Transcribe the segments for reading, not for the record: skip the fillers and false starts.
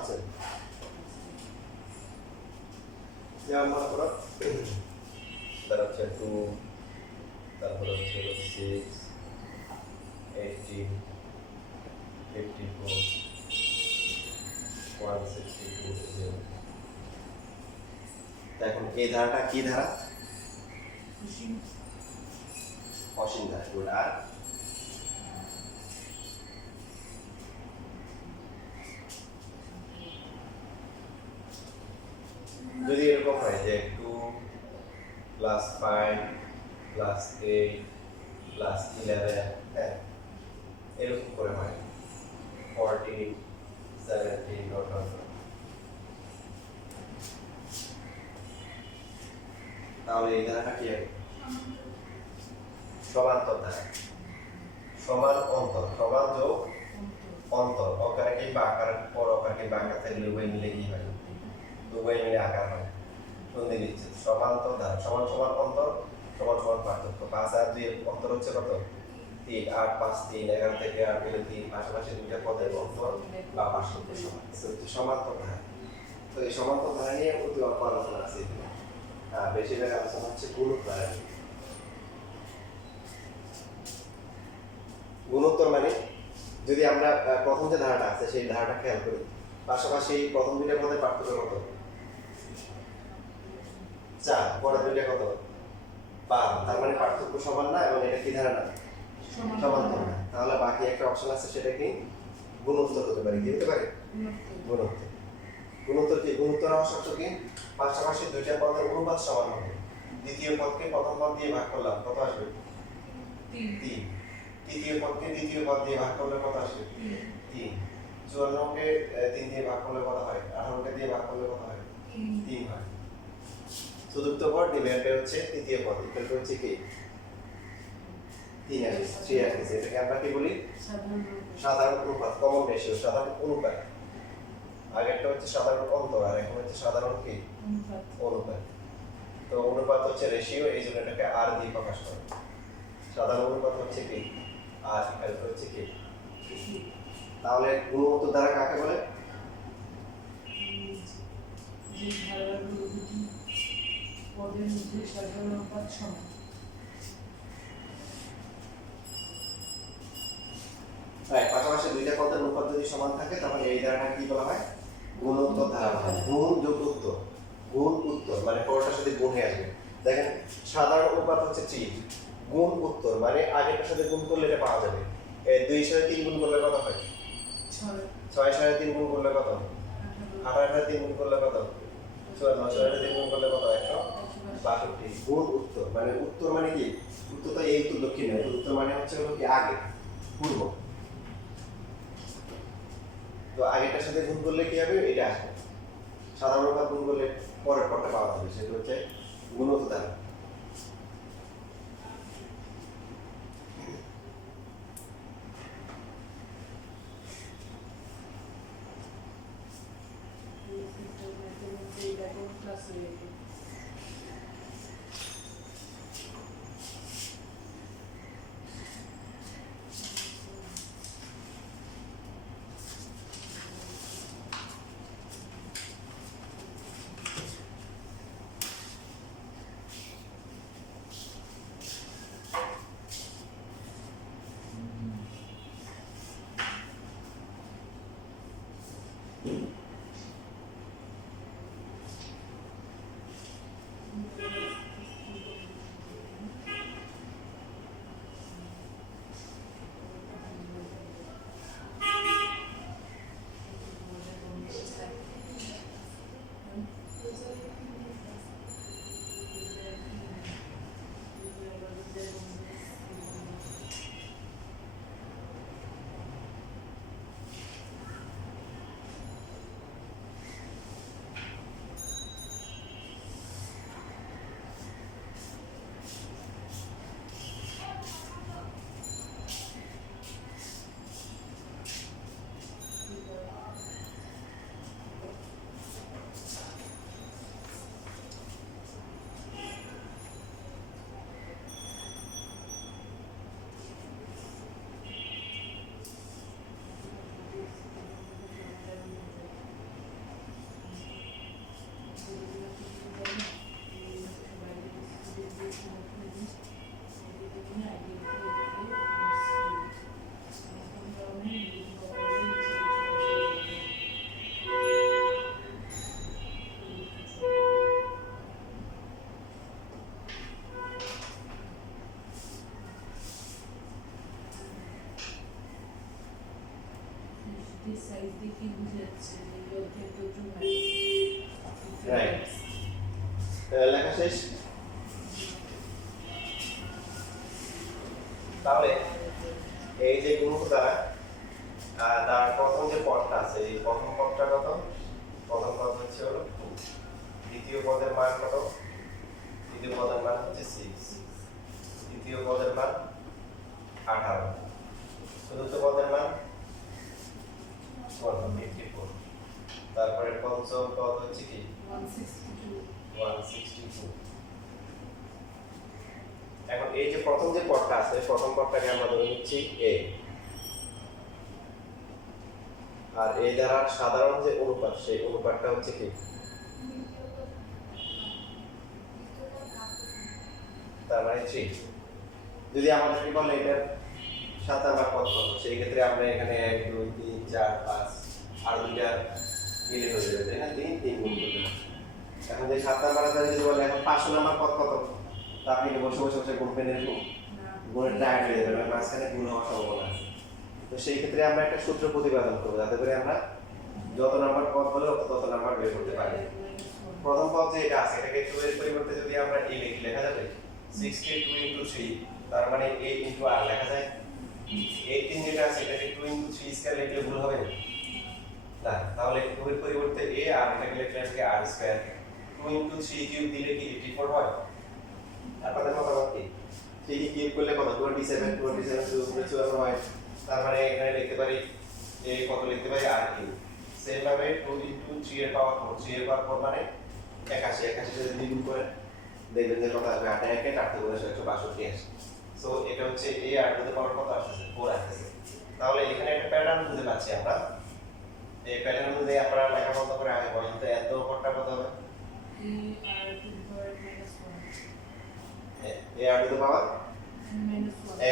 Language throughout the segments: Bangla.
আছে যেমন মনে করো তারা হচ্ছে 2 তারপর হচ্ছে 6 18 54 162 এখন এই ধারাটা কি ধারা? অসীম ধারা। গুড। আর যদি এরকম হয় যে 2 + 5 + 8 + 11, হ্যাঁ এরকম করে হয় 14 17 ডট ডট। তাহলে এই ধারাটা কি হবে? সমান্তর ধারা। সমান অন্তর, সমান যোগ অন্তর, অকারে কি বা আকার পর অকারে কি বা আকার থাকলে উভয় মিলে কি হয়? উভয় মিলে আকার হয়। সন্ধি বিচ্ছেদ। সমান্তর ধারা সমান সমান অন্তর সমান সমান পার্থক্য। 5 আর 2 অন্তর হচ্ছে কত? 3। 8 5 3 11 থেকে 8 গেলে 3, পাশাপাশি দুইটা পদের অন্তর বা পার্থক্য সমান। হচ্ছে সমান্তর ধারা। তো এই সমান্তর ধারা নিয়ে অতি অল্প আলোচনা আছে এখানে। বেশিরভাগ আলোচনা হচ্ছে গুণক ধারা নিয়ে। গুণোত্তর মানে যদি আমরা প্রথম যে ধারাটা আছে সেই ধারাটা খেয়াল করি, পাশাপাশি প্রথম দুইটা পদের পার্থক্য কত? 4, পরের দুইটা কত? 12। তার মানে পার্থক্য সমান না, এবং এটা কি ধারা না? সমান্তর না। তাহলে বাকি একটা অপশন আছে, সেটা কি? গুণোত্তর হতে পারে। কি হতে পারে? গুণোত্তর। গুণোত্তর কি? গুণোত্তর হওয়ার শর্ত কি? পাশাপাশি দুইটা পদের অনুপাত সমান হবে। দ্বিতীয় পদকে প্রথম পদ দিয়ে ভাগ করলাম, কত আসবে? 3। তৃতীয় পদকে দ্বিতীয় পদ দিয়ে ভাগ করলে কত আসবে? 3। 54কে 3 দিয়ে ভাগ করলে কত হয়? 18কে দিয়ে ভাগ করলে কত হয়? 3 হয়। চতুর্থ পদ ডিভাইডেড হচ্ছে তৃতীয় পদ, ইকুয়াল টু হচ্ছে কি? 3 আসে, 3 আসে। এটাকে আমরা কি বলি? সাধারণ অনুপাত, কমন রেশিও, সাধারণ অনুপাত। আগেরটা হচ্ছে সাধারণ অন্তর, আর এখন হচ্ছে সাধারণ কি? অনুপাত। তো অনুপাত হচ্ছে রেশিও, এই জন্য এটাকে আর দিয়ে প্রকাশ করে। সাধারণ অনুপাত হচ্ছে কি? আর ইকুয়াল টু হচ্ছে কি? তাহলে গুণোত্তর দ্বারা কাকে বলে? যে ধারাগুলো দুটি পদের মধ্যে সাধারণ অনুপাত সমান। পাশাপাশি দুইটা পদের অনুপাত যদি সমান থাকে, তাহলে এই ধারাটা কি বলা হয়? গুণোত্তর ধারা বলা হয়। গুণ যোগ উত্তর, গুণ উত্তর মানে পরটার সাথে গুণ হয়ে আসবে। দেখেন সাধারণ অনুপাত হচ্ছে 3, গুণ উত্তর মানে আগেরটার সাথে গুণ করলে এটা পাওয়া যাবে। 2 এর সাথে 3 গুণ করলে কত হয়? 6 এর সাথে 3 গুণ করলে কত? 18 এর সাথে 3 গুণ করলে কত? 54। 6 এর সাথে 3 গুণ করলে কত? 162। গুণ উত্তর মানে, উত্তর মানে কি? উত্তর তো এই উত্তর দক্ষিণ নয়, উত্তর মানে হচ্ছে হলো কি? আগে, পূর্ব। তো আগেরটার সাথে গুণ করলে কি হবে? এটা আসবে। সাধারণ অনুপাত গুণ করলে পরের পরটা পাওয়া যাবে, সেটা হচ্ছে গুণোত্তর ধারা। শেষ। তাহলে এই যে গুণক দ্বারা তার প্রথম যে পদটা আছে, এই প্রথম পদটা কত? প্রথম পদ হচ্ছে হলো 2, দ্বিতীয় পদের মান কত? দ্বিতীয় পদের মান হচ্ছে 6, তৃতীয় পদের মান 18, চতুর্থ পদের মান 54, তারপরে পঞ্চম পদ হচ্ছে কি 162। এখন এই যে প্রথম যে পদটা আছে, প্রথম পদটাকে আমরা ধরে নিচ্ছি a, আর এই দ্বারা সাধারণ যে অনুপাত, সেই অনুপাতটা হচ্ছে কি, তার মানে 3। যদি আমাদেরকে বলে এটার 7 নাম্বার পদ কত, সেই ক্ষেত্রে আমরা এখানে 1 2 3 4 5 আর দুইটা মিলে হয়ে যাবে, তাই না? 3 গুণ করলে এখন যে 7 নাম্বার আছে, যদি বলে এখন 500 নাম্বার পদ কত, তা আপনি কি বসে বসে বসে গুণবেন? এরকম গুণের টায়ার্ড হয়ে যাবে, মাঝখানে গুণ হওয়ার সম্ভাবনা আছে। তো সেই ক্ষেত্রে আমরা একটা সূত্র প্রতিপাদন করবো, যাতে করে আমরা যত নাম্বার পদ বলে তত নাম্বার বের করতে পারি। প্রথম পদ যে এটা আছে, এটাকে 2 এর পরিবর্তে যদি আমরা a লিখি, লেখা যাবে 6 কে 2 into 3, তার মানে a into r লেখা যায়। 18 যেটা আছে, এটাকে 2 into 3 স্কয়ার লিখলে ভুল হবে না? তাহলে 2 এর পরিবর্তে a, আর এটাকে লিখলে হবে r স্কয়ার। 2 into 3 কিউব দিলে কি 84 হয়? আপনাদের মতামত কি? 3 কিউব করলে কত? 27, 27 24 হয়। তার মানে এখানে লিখতে পারি a কত, লিখতে পারি r কিউব। সেম ভাবে 2 into 3 এর পাওয়ার 4, 3 এর পাওয়ার 4 মানে 81, 81 সাথে দ্বিগুণ করে দেখবেন যে কত আসবে, 8 1 8 করে 162 আসে। সো এটা হচ্ছে a, r to the power কত আসছে? 4 আসছে। তাহলে এখানে একটা প্যাটার্ন খুঁজে পাচ্ছি আমরা। এই প্যাটার্ন অনুযায়ী আপনারা লেখা বন্ধ করে আগে বলেন তো এত পদটা কত হবে? a r to the power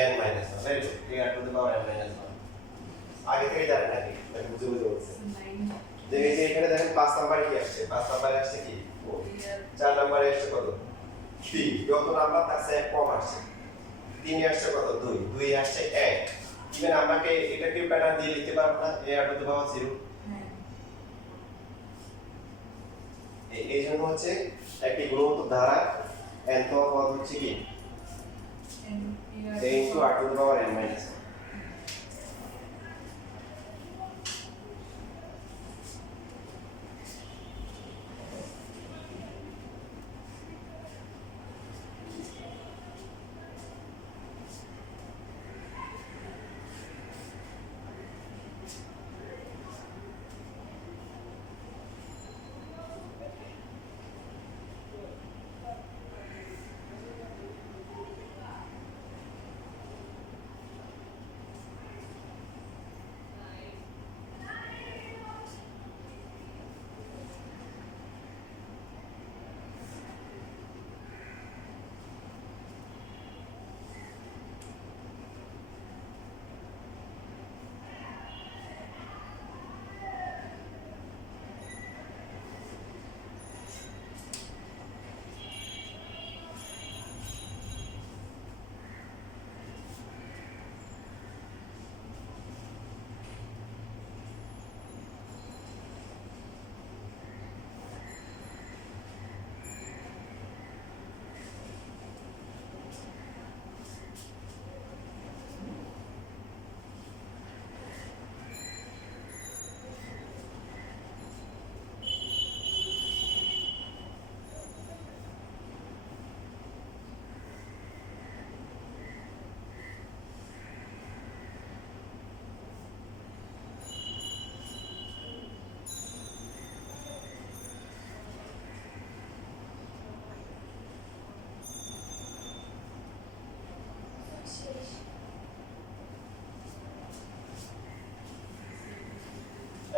n minus 1। Very good, a r to the power n minus 1 আগে থেকে জানেন নাকি? আমি বুঝে বুঝে বলছি। এই যে এখানে দেখেন 5 নাম্বারে কি আসছে? 5 নাম্বারে আসছে কি 4, 4 নাম্বারে আসছে কত 3, যত নাম্বার তার চেয়ে কম আসছে। 3 এ আসছে কত 2, 2 এ আসছে 1। ইভেন আমাকে এটা কি প্যাটার্ন দিয়ে লিখতে পারবো না, a r to the power 0। এই জন্য হচ্ছে একটি গুণগত ধারা n তম পদ হচ্ছে কি a into r to the power n minus 1।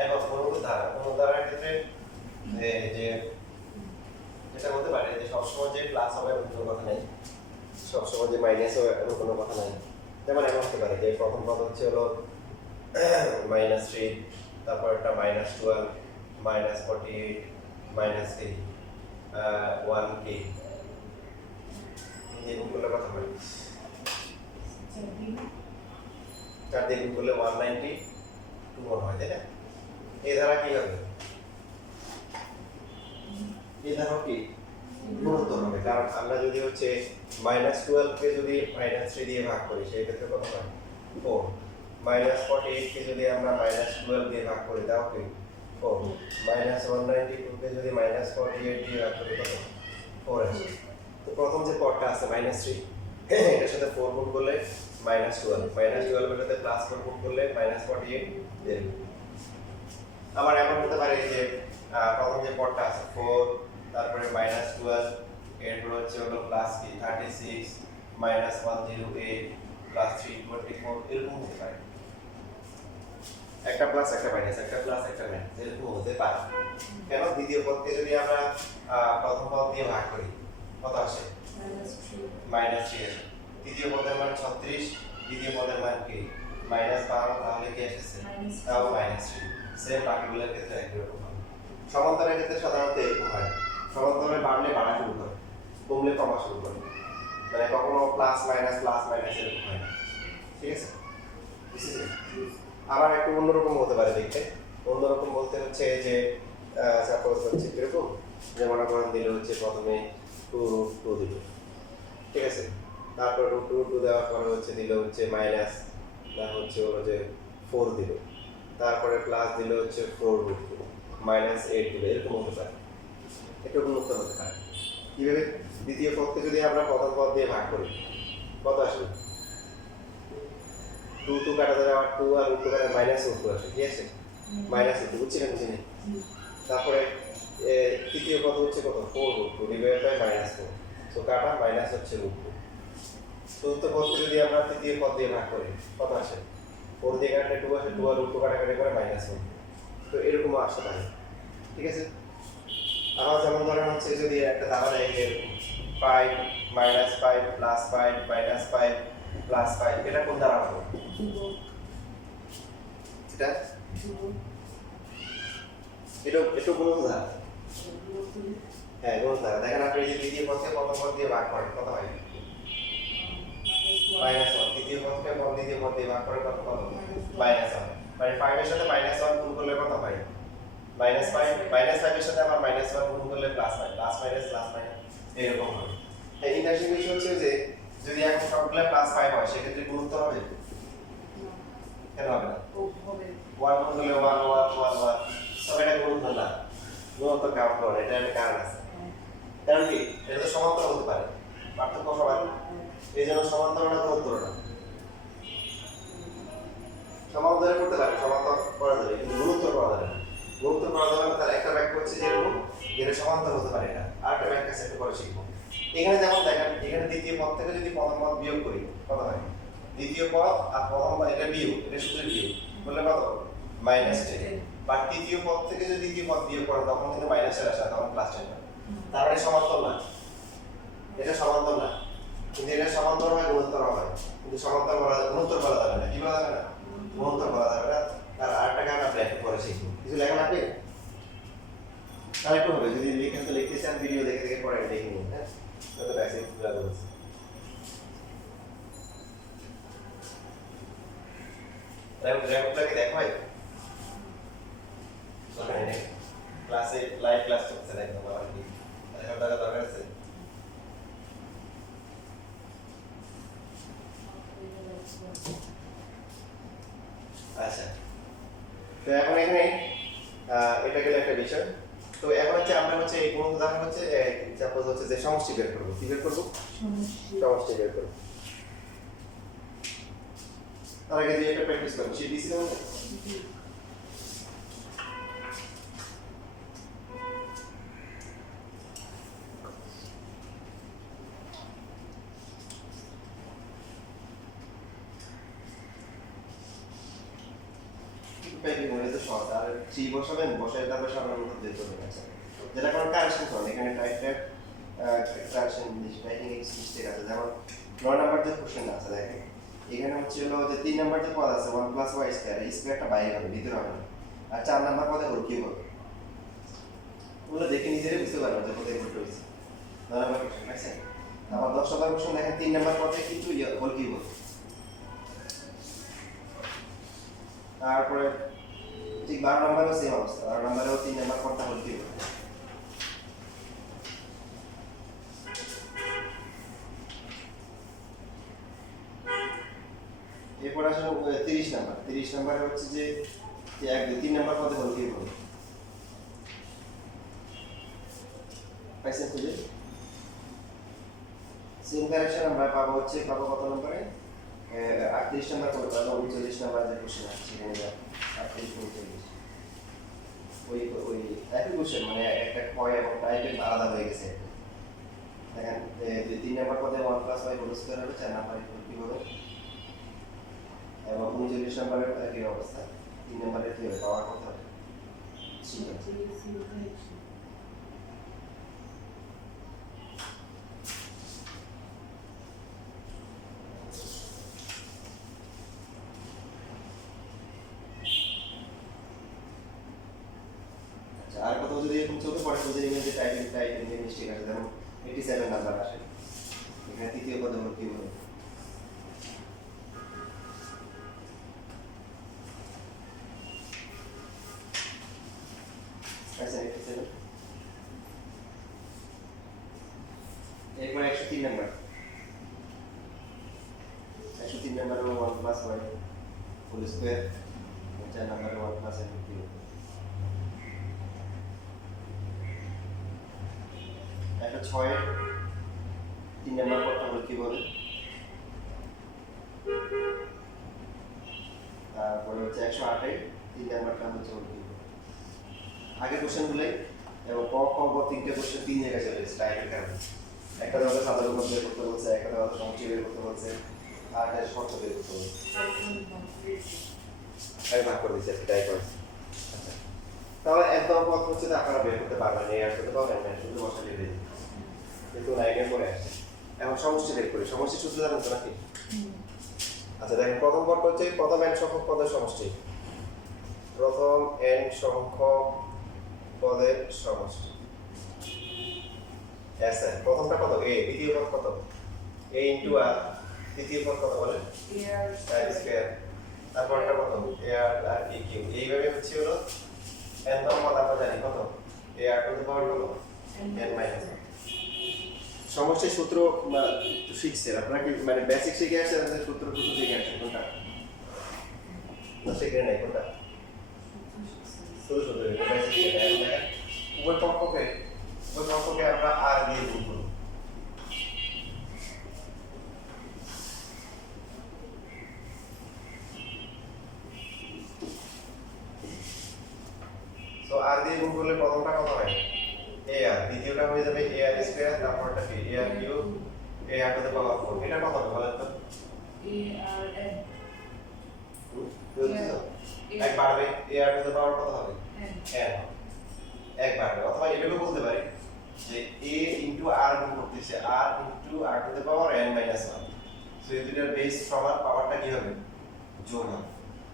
এখন অনুধারার ক্ষেত্রে যে যেটা বলতে পারে যে সবসময় যে প্লাস হবে এমন কোনো কথা নেই, সবসময় যে মাইনাস হবে এমন কোনো কথা নেই। যেমন এমন হতে পারে যে প্রথম পদ হচ্ছে হলো -3, তারপর একটা -12, -48, -3, 1k, এই গুণগুলোর কথা বলি। 4 দিয়ে গুণ করলে 192 মনে হয়, তাই না? এই ধারা কি হবে? এই ধারা কি গুণোত্তর হবে, কারণ আমরা যদি হচ্ছে -12 কে যদি -3 দিয়ে ভাগ করি সেই ক্ষেত্রে কত হয় 4, -48 কে যদি আমরা -12 দিয়ে ভাগ করি তাও কি 4, -192 কে যদি -48 দিয়ে ভাগ করি কত 4 আসে। তো প্রথম যে পদটা আছে -3 এটার সাথে 4 গুণ করলে -12, -12 এর সাথে +4 গুণ করলে -48 দেবে। আবার এমন হতে পারে যে প্রথম যে পদটা আছে 4, তারপরে -12, এরপর হচ্ছে হলো প্লাস কি 36, -108, +324 এরকম হতে পারে। একটা প্লাস একটা মাইনাস, একটা প্লাস একটা মাইনাস এরকম হতে পারে। কেন? দ্বিতীয় পদকে যদি আমরা প্রথম পদ দিয়ে ভাগ করি কত আসে? -3 আসে। তৃতীয় পদের মান 36, দ্বিতীয় পদের মান কি -12, তাহলে কি এসেছে? তাও -3। সেম বাকিগুলোর ক্ষেত্রে একই রকম হবে। সমান্তরের ক্ষেত্রে সাধারণত এরকম হয়, সমান্তরে বাড়লে বাড়া শুরু করে, কমলে কমা শুরু করে, মানে কখনো প্লাস মাইনাস এরকম হয় না। ঠিক আছে? বুঝছেন? আবার একটু অন্যরকম হতে পারে দেখতে। অন্যরকম বলতে হচ্ছে যে সাপোজ হচ্ছে কিরকম, যে মনে করেন দিল হচ্ছে প্রথমে 2√2 দিল, ঠিক আছে, তারপর √2 দেওয়ার পরে হচ্ছে দিল হচ্ছে মাইনাস না হচ্ছে হলো যে 4 দিল, তারপরে প্লাস দিল হচ্ছে 4√2, -8 দিল, এরকম হতে পারে। একটু উন্নত হতে পারে। কিভাবে? দ্বিতীয় পদকে যদি আমরা প্রথম পদ দিয়ে ভাগ করি কত আসবে? 2 কাটা যাবে, আর 2 আর √2 কাটা -√2 আসে, ঠিক আছে, -√2 বুঝছিলেন? বুঝিনি? তারপরে তৃতীয় পদ হচ্ছে কত 4√2 ডিভাইডেড বাই -4, তো কাটা মাইনাস হচ্ছে √2। চতুর্থ পদকে যদি আমরা তৃতীয় পদ দিয়ে ভাগ করি কত আসে? 4 দিয়ে কাটলে 2 আসে, 2 আর √2 কাটাকাটি করে -1। তো এরকমও আসতে পারে। ঠিক আছে? আবার যেমন ধরেন হচ্ছে যদি একটা দাঁড়া দেয় এরকম 5 -5 +5 -5 +5, এটা কোন দ্বারা হবে? এটা একটু গুণন ধারা। হ্যাঁ, গুণন ধারা। দেখেন আপনি যদি দ্বিতীয় পদকে প্রথম পদ দিয়ে ভাগ করেন কত হয়? -1। তৃতীয় পদকে দ্বিতীয় পদ দিয়ে ভাগ করে কত? -1। মানে 5 এর সাথে -1 গুণ করলে কত হয়? -5, -5 এর সাথে আবার -1 গুণ করলে +5, প্লাস মাইনাস এরকম হবে। এই ইন্টারেস্টিং বিষয় হচ্ছে যে যদি এখন সবগুলা +5 হয় সেক্ষেত্রে গুণিত হবে? কেন হবে না? 1 গুণ করলে 1 1 1 1, সব এটা গুণিত না, গুণিত কাউন্ট করে, এটা একটা কারণ আছে। কারণ কি? এটা তো সমান্তরাল হতে পারে, পার্থক্য সমান, এই জন্য সমান্তরাল না গুণোত্তর না। সমান্তরাল করতে পারে, সমান্তরাল করা যাবে, কিন্তু গুণোত্তর করা যাবে না। গুণোত্তর করা যাবে না, তার একটা ব্যাখ্যা হচ্ছে যে এরকম, যেটা সমান্তরাল হতে পারে না। আরেকটা ব্যাখ্যা সেটা পরে শিখবো। এখানে যেমন দেখেন, এখানে দ্বিতীয় পদ থেকে যদি প্রথম পদ বিয়োগ করি কত হয়? দ্বিতীয় পদ আর প্রথম পদ এটা বিয়োগ, এটা শুধু বিয়োগ বললে কত? -10। বা তৃতীয় পদ থেকে যদি দ্বিতীয় পদ বিয়োগ করেন তখন কিন্তু মাইনাসের আসে, তখন +10 হয়। তার মানে সমান্তরাল না, এটা সমান্তরাল না, কিন্তু এটা সমান্তরাল হয়, গুণোত্তর হয়, কিন্তু সমান্তরাল বলা গুণোত্তর বলা যাবে না। কি বলা যাবে না? গুণোত্তর বলা যাবে না। তার আরেকটা কারণ আপনি একটু পরে শিখবো। কিছু লেখা লাগবে? আরেকটু হবে, যদি লিখেন তো লিখতে চান ভিডিও দেখে দেখে পরে দেখে নিন। হ্যাঁ, কত টাইসে পুরো বলছি। রেকর্ডটাকে দেখো ভাই, ওখানে নেই ক্লাসে লাইভ ক্লাস চলছে, দেখো আমার কি রেকর্ডটা দরকার আছে। আচ্ছা, তো এখন এখানে এটা গেল একটা বিষয়। তো এখন হচ্ছে আমরা হচ্ছে এই কোন উদাহরণ হচ্ছে সাপোজ হচ্ছে যে সমষ্টি বের করব। কি বের করব? সমষ্টি বের করব। তার আগে যে একটা প্র্যাকটিস করব, সেই দিছি না? প্যাকেট মনে তো সহজ, আর 3 বসাবেন, বসায় তারপর সামনের মতো বের করবেন। আচ্ছা, যেটা কোন কারেকশন করুন, এখানে টাইপ কারেকশন টাইপিং মিস্টেক আছে। যেমন 9 নাম্বার যে কোশ্চেন আছে দেখেন, এখানে হচ্ছে হলো যে 3 নাম্বার যে পদ আছে 1 + y স্কয়ার, এই স্কয়ারটা বাইরে হবে, ভিতরে হবে না। আর 4 নাম্বার পদে হোল কিউব হবে। ওগুলো দেখে নিজেরাই বুঝতে পারবেন যে কোথায় ভুল হয়েছে। 9 নাম্বার কোশ্চেন আছে। আবার 10 নাম্বার কোশ্চেন দেখেন 3 নাম্বার পদে কিন্তু হোল কিউব হবে। তারপরে ঠিক 12 নম্বরেও সেম অবস্থা, 12 নম্বরেও 3 নাম্বার পদটা হোল কিউব হবে। আসলে 30 নাম্বার 30 নাম্বারে হচ্ছে যে 1 2 3 নাম্বার পদে হল কি হবে পাইছেন খুঁজে সেম কারেকশন আমরা পাবো কত নম্বরে 38 নাম্বার করে পাবো 39 নাম্বার যে কোশ্চেন আছে সেখানে যা 38 39 ওই একই কোশ্চেন মানে একটা ক্ষয় এবং টাইপের আলাদা হয়ে গেছে দেখেন 3 নাম্বার পদে 1 + y হোল স্কয়ার হবে 4 নাম্বার কি হবে এবং 39 নাম্বারের একই অবস্থা 3 নাম্বারের কি হবে পাওয়ার কত হবে আর কত যদি এরকম চলতে পারে বুঝে নেবেন যে টাইপিং যে মিস্টেক আছে যেমন 87 নাম্বার আসে এখানে তৃতীয় পদে হলো কি হবে আচ্ছা 87 এরপর 103 নাম্বার 103 নাম্বার হলো 1 + y whole square 4 number 1 + m cube একটা 6 এর 3 নাম্বার পদটা হলো কি বলে তারপরে হচ্ছে 108 এর 3 নাম্বারটা হচ্ছে হলো কি বলে আগের কোশ্চেনগুলাই এবং ক খ গ তিনটে কোশ্চেন তিন জায়গায় চলে এসেছে টাইপের কারণে একটা দেওয়া সাধারণ মধ্যে বের করতে বলছে একটা দেওয়া সমষ্টি বের করতে বলছে আর একটা শর্ত বের করতে বলছে আমি ভাগ করে দিচ্ছি আজকে টাইপ করেছি আচ্ছা তাহলে একদম পথ হচ্ছে যে আপনারা বের করতে পারবেন এই আর করতে পারবেন না শুধু বসালে বের কিন্তু লাইনের পরে আসছে এখন সমষ্টি বের করি সমষ্টি সূত্র জানেন তো নাকি আচ্ছা দেখেন প্রথম পদ হচ্ছে প্রথম n সংখ্যক পদের সমষ্টি প্রথম n সংখ্যক পদের সমষ্টি Sn প্রথমটা কত a দ্বিতীয় পদ কত a * r তৃতীয় পদ কত বলে r স্কয়ার তারপরটা কত ar আর e কিউব এইভাবে হচ্ছে হলো n তম পদ আমরা জানি কত ar টু দ্য পাওয়ার হলো n মাইনাস সমষ্টির সূত্র একটু শিখছেন আপনারা কি মানে বেসিক শিখে আসছেন না সূত্র শিখে আসছেন কোনটা না শিখে নাই কোনটা সূত্র বেসিক শিখে আসছেন উভয় পক্ষকে আমরা আর দিয়ে গুণ করব সো আর দিয়ে গুণ করলে প্রথমটা কত হয় ar দ্বিতীয়টা হয়ে যাবে ar স্কয়ার তারপরটা কি ar cube ar two the পাওয়ার 4 এটা কত হবে বলেন তো এক বাড়বে ar টু দ্য পাওয়ার কত হবে n এক বাড়বে অথবা এভাবে বলতে পারি যে a r গুণ করতেছে r to the power n - 1 so এই দুইটার বেস সমান পাওয়ারটা কি হবে যোগ হবে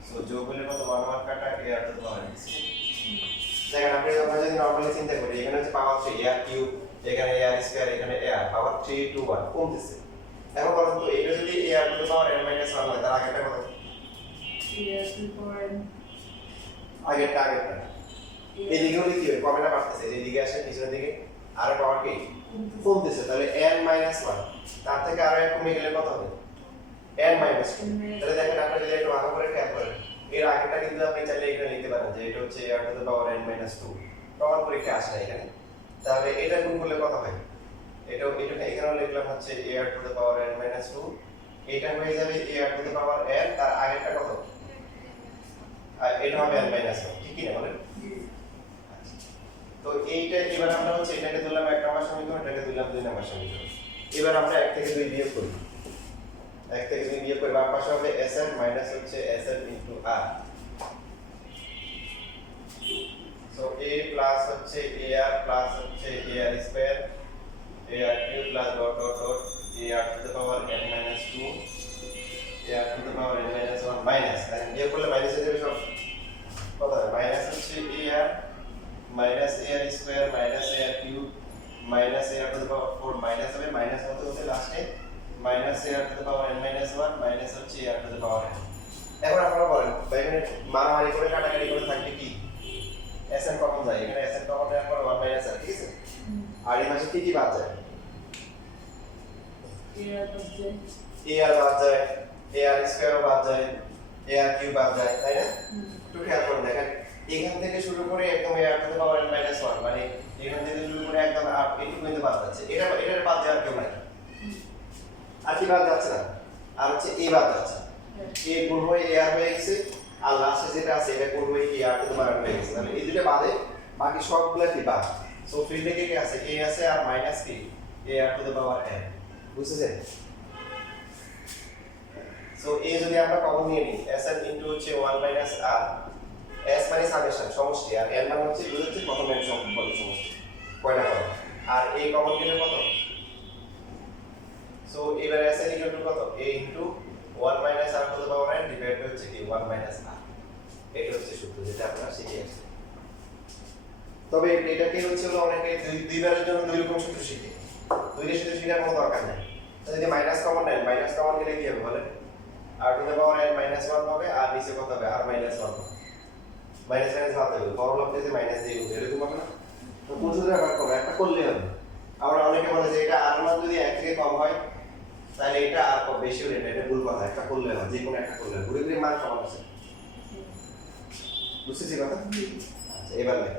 সো যোগ হলে কত 1 1 কাটা ar two the power n দেখেন আমরা যদি নরমালি চিন্তা করি এখানে হচ্ছে পাওয়ার 3 আর কিউব এখানে আর স্কয়ার এখানে আর পাওয়ার 3 2 1 কমতেছে এখন বলুন তো এটা যদি আর টু দ্য পাওয়ার n - 1 হয় তার আগেরটা কত আগেরটা এইদিকে হলে কি হবে কমে না বাড়তেছে এইদিকে আসে পিছনের দিকে আর পাওয়ার কি কমতেছে তাহলে n - 1 তার থেকে আরো এক কমে গেলে কত হবে n - 2 তাহলে দেখেন আপনারা যদি একটু ভালো করে খেয়াল করেন এর আগেটা কিন্তু আপনি চাইলে এখানে লিখতে পারেন যে এটা হচ্ছে আর টু দ্য পাওয়ার n - 2 প্রমাণ পরীক্ষা আসে না এখানে তাহলে এটা গুণ করলে কত হয় এটা এখানেও লিখলাম হচ্ছে আর টু দ্য পাওয়ার n - 2 এটা হয়ে যাবে আর টু দ্য পাওয়ার n তার আগেরটা কত আর এটা হবে n - 1 ঠিক কি না বলেন তো এইটা এবার আমরা হচ্ছে এটাকে দিলাম 1 নম্বর সমীকরণ এটাকে দিলাম 2 নম্বর সমীকরণ এবার আমরা 1 থেকে 2 বিয়োগ করি 1 থেকে 2 বিয়োগ করে বাম পাশে হবে sn মাইনাস হচ্ছে sn * r so a plus হচ্ছে ar প্লাস হচ্ছে ar square ar cube plus dot dot dot ar two the power n - 2 ar two the power n - 1 minus দেখেন বিয়োগ করলে মাইনাস হয়ে যাবে সব কত হবে মাইনাস হচ্ছে ar minus ar square minus ar cube minus ar two the power 4 minus হবে মাইনাস হতে হতে লাস্টে minus ar two the power n - 1 minus হচ্ছে ar two the power n এখন আপনারা বলেন এখানে মারামারি করে কাটাকাটি করে থাকবে কি sn কমন যায় এখানে sn কমন নেওয়ার পর 1 - r ঠিক আছে আর এই মাসে কি বাদ যায় ar বাদ যায় ar স্কয়ারও বাদ যায় এ আর কিউ বাদ যায় তাই না? একটু খেয়াল করে দেখেন এখান থেকে শুরু করে একদম a r to the power n minus 1 মানে এখান থেকে শুরু করে একদম এইটুকু কিন্তু বাদ যাচ্ছে এটার বাদ যাওয়ার কেউ নাই আর কি বাদ যাচ্ছে না আর হচ্ছে এ বাদ যাচ্ছে এ গুণ হয়ে এ আর হয়ে গেছে আর লাস্টে যেটা আছে এটা গুণ হয়ে এ r to the power n হয়ে গেছে তাহলে এই দুটো বাদে বাকি সবগুলো কি বাদ সো ফিল্ডে কি আছে এ আছে আর মাইনাস কি এ r to the power n বুঝছেন? সো এ যদি আমরা কমন নিয়ে নিই sn ইনটু হচ্ছে 1 মাইনাস r s মানে সামেশন সমষ্টি আর n মানে হচ্ছে বুঝাচ্ছে প্রথম n সম্পর্ক সমষ্টি কয়টা কত আর a কমন নিলে কত সো এবার sn ইকুয়াল টু কত a into 1 minus r to the power n divide by হচ্ছে কি 1 মাইনাস r এটা হচ্ছে সূত্র যেটা আমরা শিখে আসছি তবে এটাকে হচ্ছে হলো অনেকে দুইবারের জন্য দুই রকম সূত্র শিখে দুইটা সূত্র শেখার কোনো দরকার নাই তো যদি মাইনাস কমন নেন মাইনাস কমন গেলে কি হবে বলেন r to the power n minus 1 হবে আর নিচে কত হবে r মাইনাস 1 হবে মাইনাস মাইনাস ভাগ হবে বড় লবটিতে মাইনাস দিয়ে গুণ এরকম হবে না তো কোন সূত্রে ভাগ করবে একটা করলে হবে আমরা অনেকে বলে যে এটা r মান যদি 1 থেকে কম হয় তাহলে এটা আর কম বেশি হলে এটা ভুল কথা একটা করলে হয় যে কোনো একটা করলে ঘুরে ঘুরে মান সমান আছে বুঝছিস কথা আচ্ছা এবার লেখ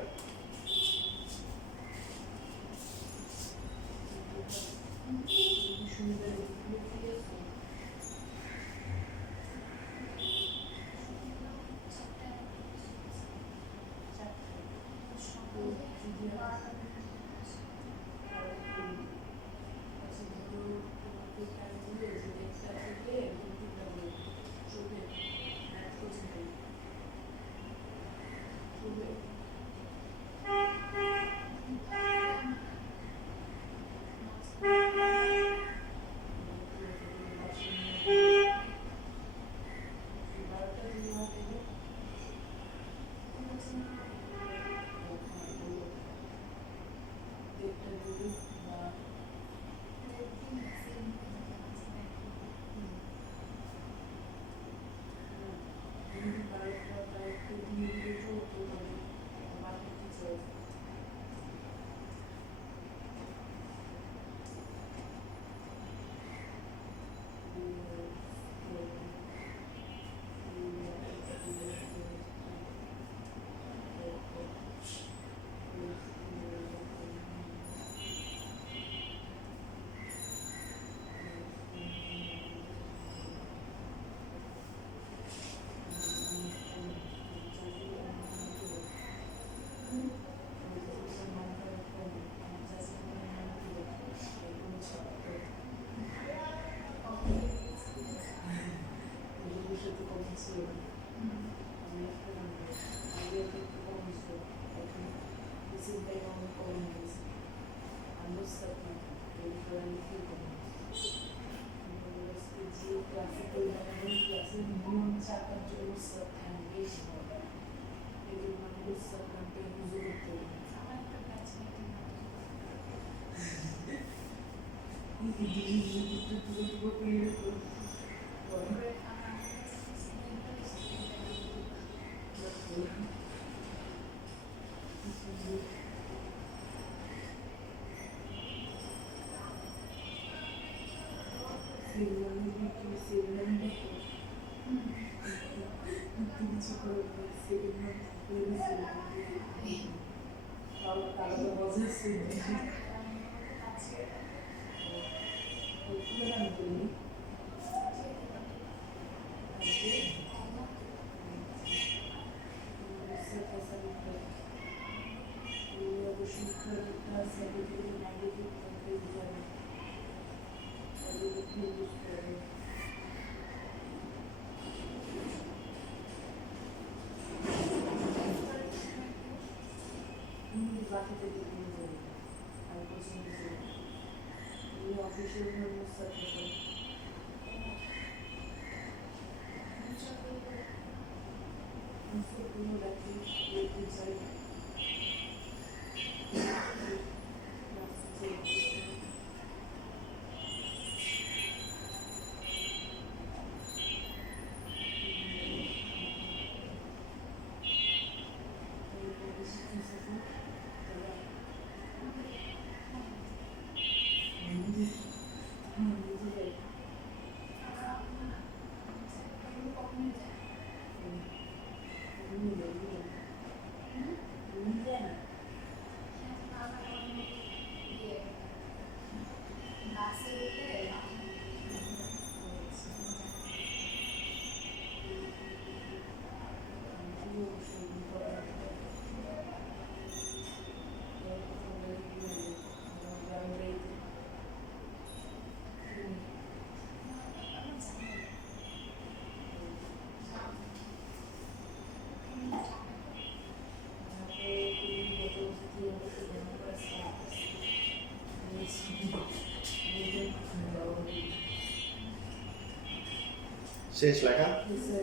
শেষ লেখা। এসে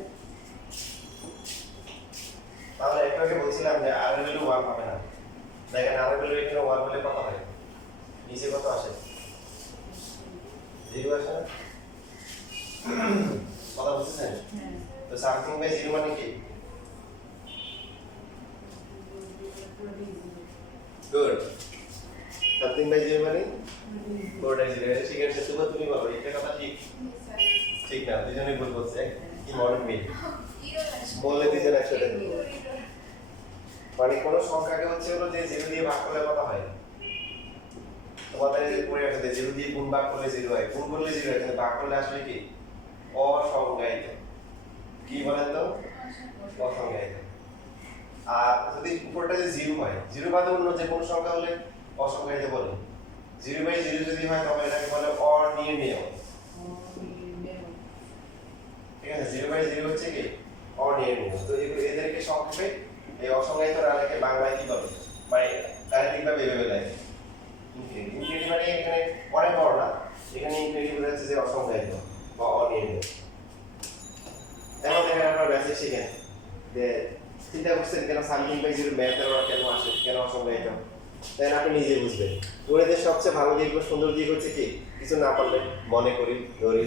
তাহলে একটু আগে বলছিলাম যে আর এর ভ্যালু 1 হবে না। দেখেন আর এর ভ্যালু এখানে 1 হলে কত হয়? নিচে কত আসে? 0 আসে না? কথা বুঝছেন? হ্যাঁ তো সামথিং বাই 0 মানে কি? গুড। সামথিং বাই 0 মানে গুড আই 0 ঠিক আছে। তুমি বলো এটা কথা ঠিক? ঠিক না, দুজনেই ভুল বলছে। কি মডার্ন মিল বললে দুজন একসাথে মানে কোন সংখ্যাকে হচ্ছে হলো যে 0 দিয়ে ভাগ করলে কত হয়? তোমাদের এই যে পড়ে আছে 0 দিয়ে গুণ ভাগ করলে 0 হয়, গুণ করলে 0 হয়, কিন্তু ভাগ করলে আসলে কি? অসংজ্ঞায়িত। কি বলেন তো? অসংজ্ঞায়িত। আর যদি উপরটা যে 0 হয়, 0 বাদে অন্য যে কোনো সংখ্যা হলে অসংজ্ঞায়িত বলে। 0 বাই 0 যদি হয় তবে এটাকে বলে অনির্ণেয়। ঠিক আছে, 0 বাই 0 হচ্ছে কি? অনির্ণেয়। তো এদেরকে সংক্ষেপে এই অসংজ্ঞায়িত রাশিকে বাংলায় কি বলে? মানে গাণিতিকভাবে এভাবে লেখে ইনফিনিটি। ইনফিনিটি মানে এখানে অনেক বড় না, এখানে ইনফিনিটি বোঝাচ্ছে যে অসংজ্ঞায়িত বা অনির্ণেয়। এখন এখানে আমরা বেসিক শিখেন যে চিন্তা করছেন কেন সামথিং বাই 0 ম্যাথের ওরা কেন আসে, কেন অসংজ্ঞায়িত, তাই আপনি নিজে বুঝবেন। গণিতের সবচেয়ে ভালো দিক বা সুন্দর দিক হচ্ছে কি? কিছু না পারলে মনে করি, ধরি।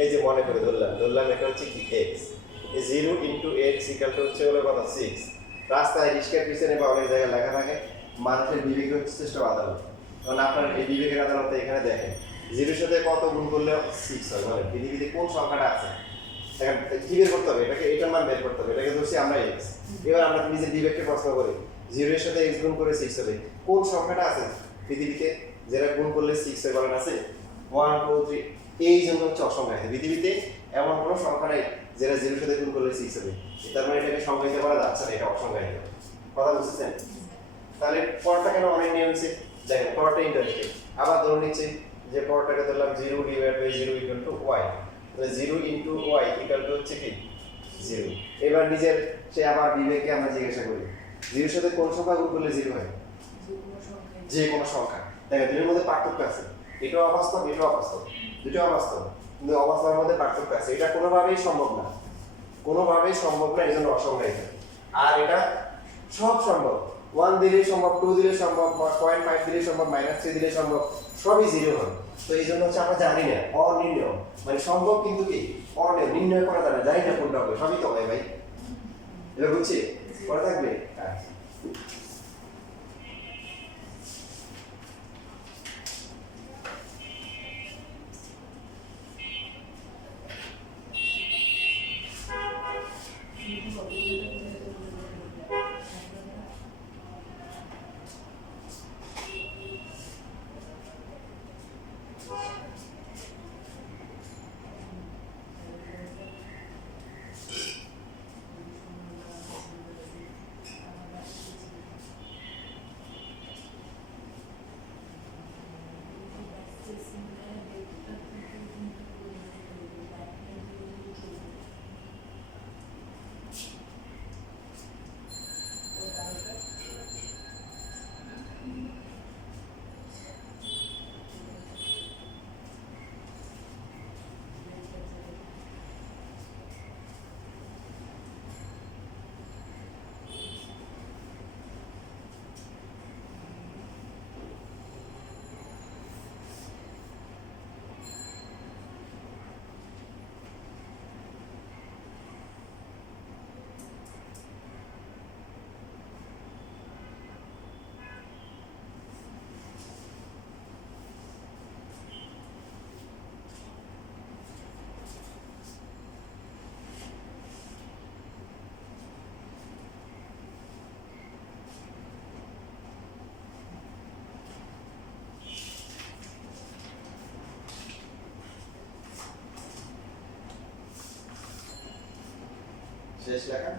এই যে মনে করে ধরলাম এটা হচ্ছে কি x, এই 0 ইনটু x ইকুয়াল টু হচ্ছে হলো কত 6। রাস্তায় রিস্কার পিছনে বা অনেক জায়গায় লেখা থাকে মানুষের বিবেক হচ্ছে শ্রেষ্ঠ আদালত। কারণ আপনার এই বিবেকের আদালতে এখানে দেখেন 0 এর সাথে কত গুণ করলে 6 হয়, মানে পৃথিবীতে কোন সংখ্যাটা আছে দেখেন কি বের করতে হবে, এটাকে এটার মান বের করতে হবে, এটাকে ধরছি আমরা x। এবার আমরা নিজের বিবেককে প্রশ্ন করি 0 এর সাথে x গুণ করে 6 হবে, কোন সংখ্যাটা আছে পৃথিবীতে যেটা গুণ করলে 6 হয় বলেন? আছে 1 2 3। এই জন্য হচ্ছে অসংখ্যায়িত। পৃথিবীতে এমন কোনো সংখ্যা নাই যেটা 0 এর সাথে গুণ করলে 6 হবে। তার মানে এটাকে সংজ্ঞায়িত করা যাচ্ছে না, এটা অসংখ্যায়িত। কথা বুঝছেন? তাহলে পরটা কেন অনির্ণেয় হয়েছে? দেখেন পরটা ইন্টারেস্টিং। আবার ধরে নিচ্ছি যে পরটাকে ধরলাম 0 divide by 0 equal to y, তাহলে 0 ইনটু y ইকুয়াল টু হচ্ছে কি 0। এবার নিজের সে আবার বিবেককে আমরা জিজ্ঞাসা করি 0 এর সাথে কোন সংখ্যা গুণ করলে 0 হয়? যে কোনো সংখ্যা। দেখেন দুটোর মধ্যে পার্থক্য আছে, এটাও অবাস্তব এটাও অবাস্তব, দুটো অবাস্তব, কিন্তু অবাস্তবের মধ্যে পার্থক্য আছে। এটা কোনোভাবেই সম্ভব না, কোনোভাবেই সম্ভব না, এই জন্য অসংজ্ঞায়িত। আর এটা সব সম্ভব, 1 দিলে সম্ভব, 2 দিলে সম্ভব, 0.5 দিলে সম্ভব, -3 দিলে সম্ভব, সবই 0 হয়। তো এই জন্য হচ্ছে আমরা জানি না, অনির্ণেয় মানে সম্ভব কিন্তু কি অনির্ণেয়, নির্ণয় করা যাবে, জানি না কোনটা হবে, সবই তো হয় ভাই। এবার বুঝছি পরে থাকবে। শেষ লেখা।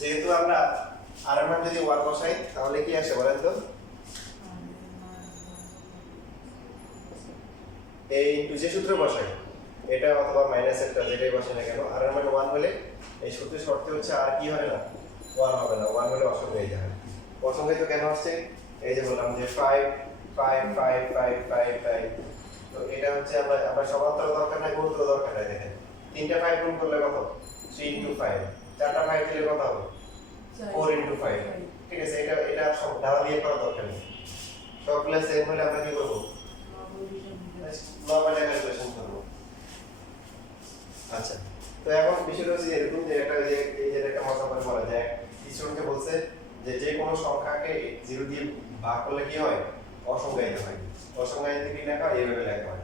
যেহেতু আমরা আর এর মান যদি 1 বসাই তাহলে কি আসে বলেন তো? এই যে সূত্র বসাই এটা অথবা মাইনাস একটা যেটাই বসে না কেন, আর এর মান 1 হলে এই সূত্রের শর্ত হচ্ছে আর কি হবে না 1 হবে না, 1 হলে অসংজ্ঞায়িত হয়। অসংজ্ঞায়িত কেন আসছে? এই যে বললাম যে 5 5 5 5 5 5, তো তো এটা হচ্ছে আমরা সমান্তরাল দরকার নাই, গুণোত্তর দরকার নাই। দেখেন 3টা 5 গুণ করলে কত? 3 into 5। 4টা 5 দিলে কত হবে? 4 into 5। ঠিক আছে, এটা সব ধারা দিয়ে করা দরকার নেই। সবগুলো সেম হলে আমরা কি করব? নরমাল ক্যালকুলেশন করব। আচ্ছা, তো এখন বিষয়টা হচ্ছে এরকম যে এই যে একটা মজা করে বলা যায়, স্টুডেন্টকে বলছে যে যে কোনো সংখ্যাকে 0 দিয়ে ভাগ করলে কি হয়? অসংজ্ঞায়িত হয়। অসংজ্ঞায়িত কি লেখা হয়? এইভাবে লেখা হয়।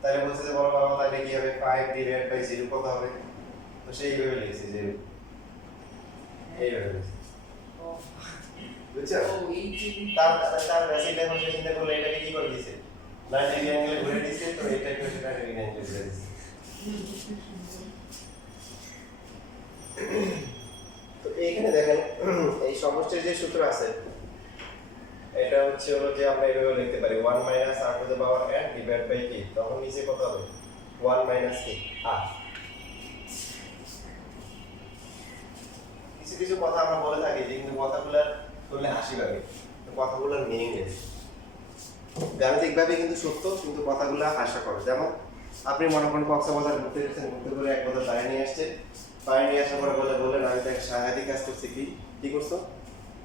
তাহলে বলছে যে বড় বাবা তাহলে কি হবে? 5 ডিভাইড বাই 0 কত হবে? তো সেইভাবে লিখছি 0, এইভাবে লিখছি। বুঝছো? তার বেসিক ডেফিনেশন চিন্তা করলে এটাকে কি করে দিয়েছে? 90 ডিগ্রি অ্যাঙ্গেলে ঘুরে দিয়েছে, তো এটাকে 90 ডিগ্রি অ্যাঙ্গেলে ঘুরে দিয়েছে। তো এইখানে দেখেন এই সমষ্টির যে সূত্র আছে এটা হচ্ছে হলো যে আমরা এইভাবে লিখতে পারি 1 minus r to the power n divide by k। তখন নিচে কত হবে? 1 মাইনাস k r। কিছু কথা আমরা বলে থাকি যে কিন্তু কথাগুলো বললে হাসি লাগে, তো কথাগুলোর মিনিংলেস। গাণিতিকভাবে কিন্তু সত্য, কিন্তু কথাগুলো হাস্যকর। যেমন আপনি মনে করেন কক্সবাজার ঘুরতে গেছেন, ঘুরতে করে এক বোতল পানি নিয়ে আসছে, পানি নিয়ে আসার পরে বললেন আমি তো এক সাহায্যিক কাজ করছি। কি করছো?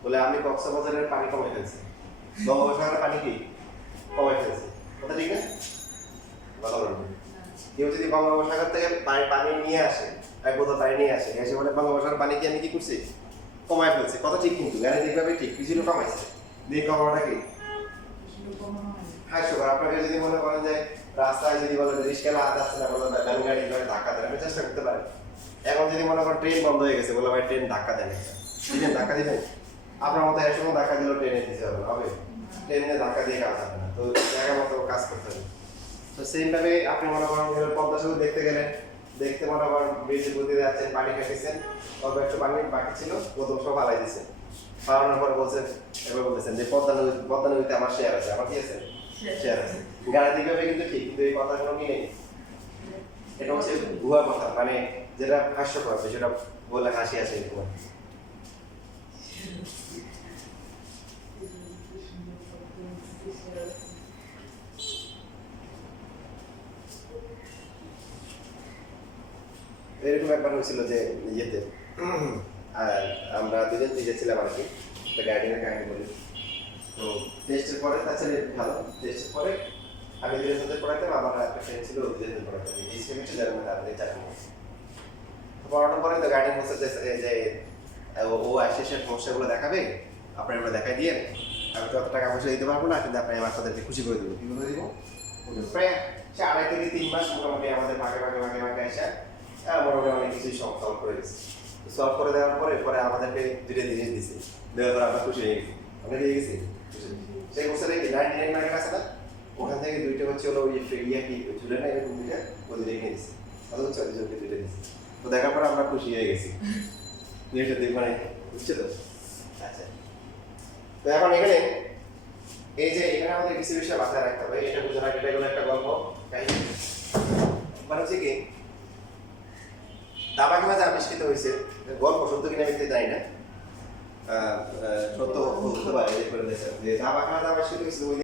বলে আমি কক্সবাজারের পানি কমাই ফেলছি, বঙ্গোপসাগরের পানি কি কমাই ফেলছি। কথা ঠিক না? ভালো বলবেন। কেউ যদি বঙ্গোপসাগর থেকে পানি নিয়ে আসে, এক বোতল পানি নিয়ে আসে, এসে বলে বঙ্গোপসাগরের পানি কি আমি কি করছি? কমাই ফেলছি। কথা ঠিক, কিন্তু গাণিতিকভাবে ঠিক, কিছুটা কমাইছে। দিয়ে কমানোটা কি হাস্যকর। আপনাকে যদি মনে করেন যে রাস্তায় যদি বলেন রিস্কেলা হাত আসছে না, বলে ব্যান গাড়ি করে ধাক্কা দেন, আপনি চেষ্টা করতে পারেন। এখন যদি মনে করেন ট্রেন বন্ধ হয়ে গেছে, বলে ভাই ট্রেন ধাক্কা দেন, দিবেন? ধাক্কা দিবেন? আপনার মতো এক সময় ধাক্কা দিলেও ট্রেনে দিতে হবে? ট্রেনে ধাক্কা দিয়ে কাজ হবে না। তো জায়গা মতো কাজ করতে হবে। তো সেম ভাবে আপনি মনে করেন পদ্মা সেতু দেখতে গেলেন, দেখতে মনে করেন ব্রিজের গতিতে যাচ্ছেন, পানি খাইতেছেন, অল্প একটু পানি বাকি ছিল, প্রথম সব আলাই দিচ্ছেন। পালানোর পরে বলছেন, এবার বলতেছেন যে পদ্মা নদীতে আমার শেয়ার আছে। আমার কি আছে? শেয়ার আছে। গাণিতিকভাবে কিন্তু ঠিক, কিন্তু এই কথাগুলো কি নেই। এটা হচ্ছে ভুয়া কথা, মানে যেটা হাস্যকর, সেটা বলে হাসি আসে এরকম। এরকম একবার হয়েছিল যে ইয়েতে আমরা দুজন টিচার ছিলাম আর কি, গার্ডিয়ানের কাহিনী বলি। তো টেস্টের পরে তার ছেলে ভালো, টেস্টের পরে আমি দুজন সাথে পড়াইতাম, আমার একটা ফ্রেন্ড ছিল দুজন পড়াইতাম, এই সেমিস্টার যাবে না তাদের 4 মাস পড়ানোর পরে। তো গার্ডিয়ান বলছে যে ও আসে সে সমস্যাগুলো দেখাবে, আপনার এগুলো দেখাই দিয়ে আমি তো অত টাকা পয়সা দিতে পারবো না, কিন্তু আপনি আমার তাদেরকে খুশি করে দেবো। কি করে দিব? প্রায় 2.5 থেকে 3 মাস মোটামুটি আমাদের ভাগে এসে মোটামুটি অনেক কিছুই সলভ করে দিচ্ছে। সলভ করে দেওয়ার পরে আমাদেরকে 2টা জিনিস দিচ্ছে, দেওয়ার পরে আমরা খুশি হয়ে গেছি। আমরা দিয়ে গেছি সেই বছরে কি 99 মার্কেট আছে না, ওখান থেকে 2টা হচ্ছে হলো ওই ইয়া কি ঝুলে না, এরকম 2টা ওদের রেখে দিচ্ছে। অথচ 40 জনকে 2টা দিচ্ছে। তো দেখার পরে আমরা খুশি হয়ে গেছি। 2টা দিন মানে বুঝছো তো? আচ্ছা, তো এখন এখানে এই যে এখানে আমাদের কিছু বিষয় মাথায় রাখতে হবে। এটা বোঝার আগে এটা হলো একটা গল্প কাহিনী। মানে হচ্ছে কি দাবা খেলা যে আবিষ্কৃত হয়েছে, গল্প সত্য কিনা মিথ্যে জানি না, সত্য হতে পারে যে দাবা খেলা আবিষ্কৃত হয়েছে